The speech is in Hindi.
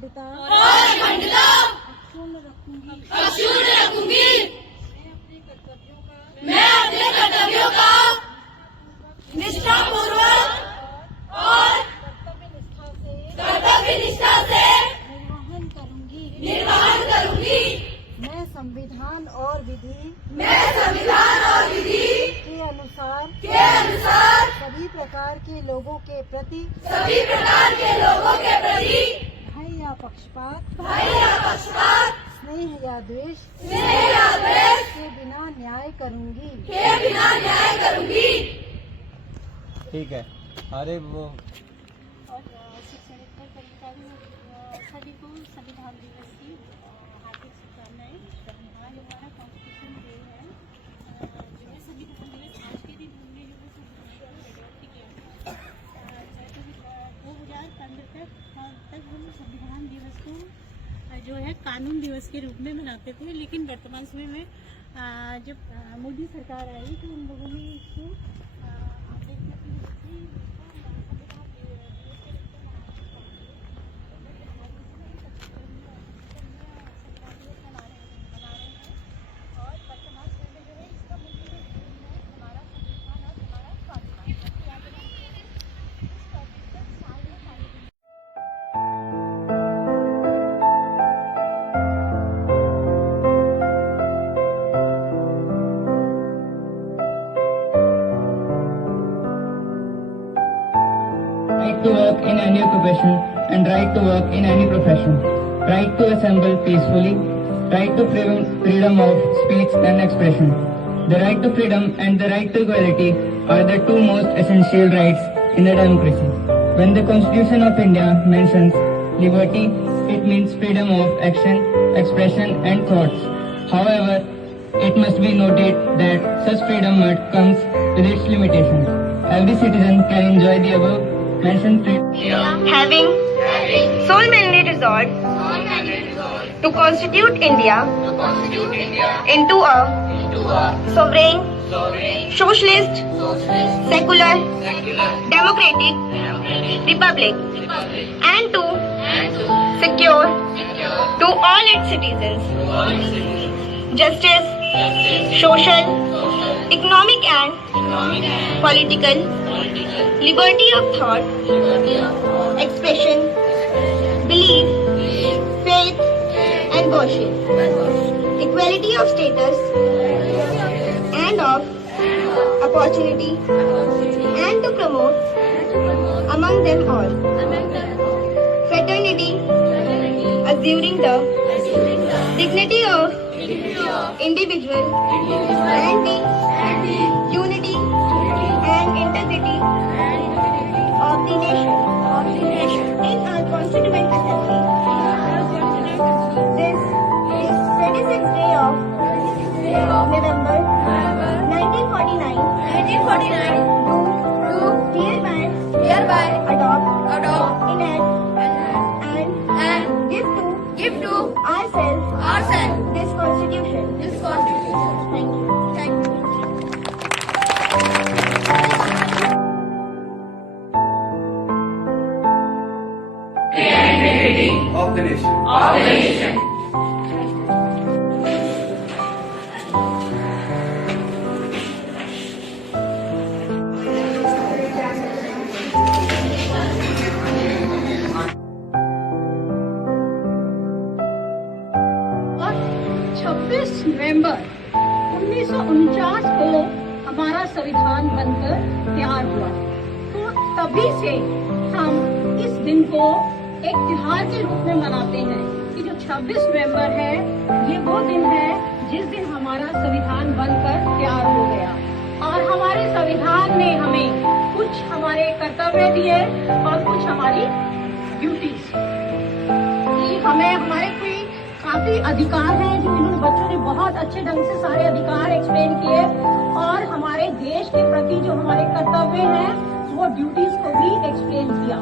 अखंडता अक्षुण्ण रखूंगी। मैं अपने कर्तव्यों का निष्ठापूर्वक और कर्तव्य निष्ठा से निर्वहन करूंगी। मैं संविधान और विधि के अनुसार सभी प्रकार के लोगों के प्रति भय या पक्षपात स्नेह या द्वेष के बिना न्याय करूंगी। ठीक है। अरे वो और शिक्षण सभी को संविधान दिवस की हार्दिक शुभकामनाएं। संविधान हमारा कॉन्स्टिट्यूशन डे है, जो है संविधान दिवस आज के दिन हमने जो है संविधान को अडॉप्ट किया था। 2015 तक हम संविधान दिवस को जो है कानून दिवस के रूप में मनाते थे, लेकिन वर्तमान समय में जब मोदी सरकार आई तो उन लोगों ने इसको Right to work in any occupation and right to work in any profession. Right to assemble peacefully. Right to freedom of speech and expression. The right to freedom and the right to equality are the two most essential rights in a democracy. When the Constitution of India mentions liberty, it means freedom of action, expression and thoughts. However, it must be noted that such freedom comes with its limitations. Every citizen can enjoy the above mentioned freedom. Having solemnly resolved to constitute India into a sovereign, socialist, secular, democratic republic, and to secure to all its citizens justice, social, economic and political liberty of thought, expression, belief, faith and worship, equality of status and of opportunity, and to promote among them all fraternity, assuring the dignity of individual and the unity and integrity of the nation in our constituent assembly. This is 26th day of November 1949 do hereby adopt, enact and give to ourselves this constitution. Thank you. of the nation. और 26 नवंबर 1949 को हमारा संविधान बनकर तैयार हुआ। तो तभी से हम इस दिन को एक त्योहार के रूप में मनाते हैं कि जो 26 नवंबर है ये वो दिन है जिस दिन हमारा संविधान बनकर तैयार हो गया। और हमारे संविधान ने हमें कुछ हमारे कर्तव्य दिए और कुछ हमारी ड्यूटीज कि हमें हमारे कोई काफी अधिकार हैं जो इन्होंने बच्चों ने बहुत अच्छे ढंग से सारे अधिकार एक्सप्लेन किए, और हमारे देश के प्रति जो हमारे कर्तव्य हैं वो ड्यूटीज को भी एक्सप्लेन किया।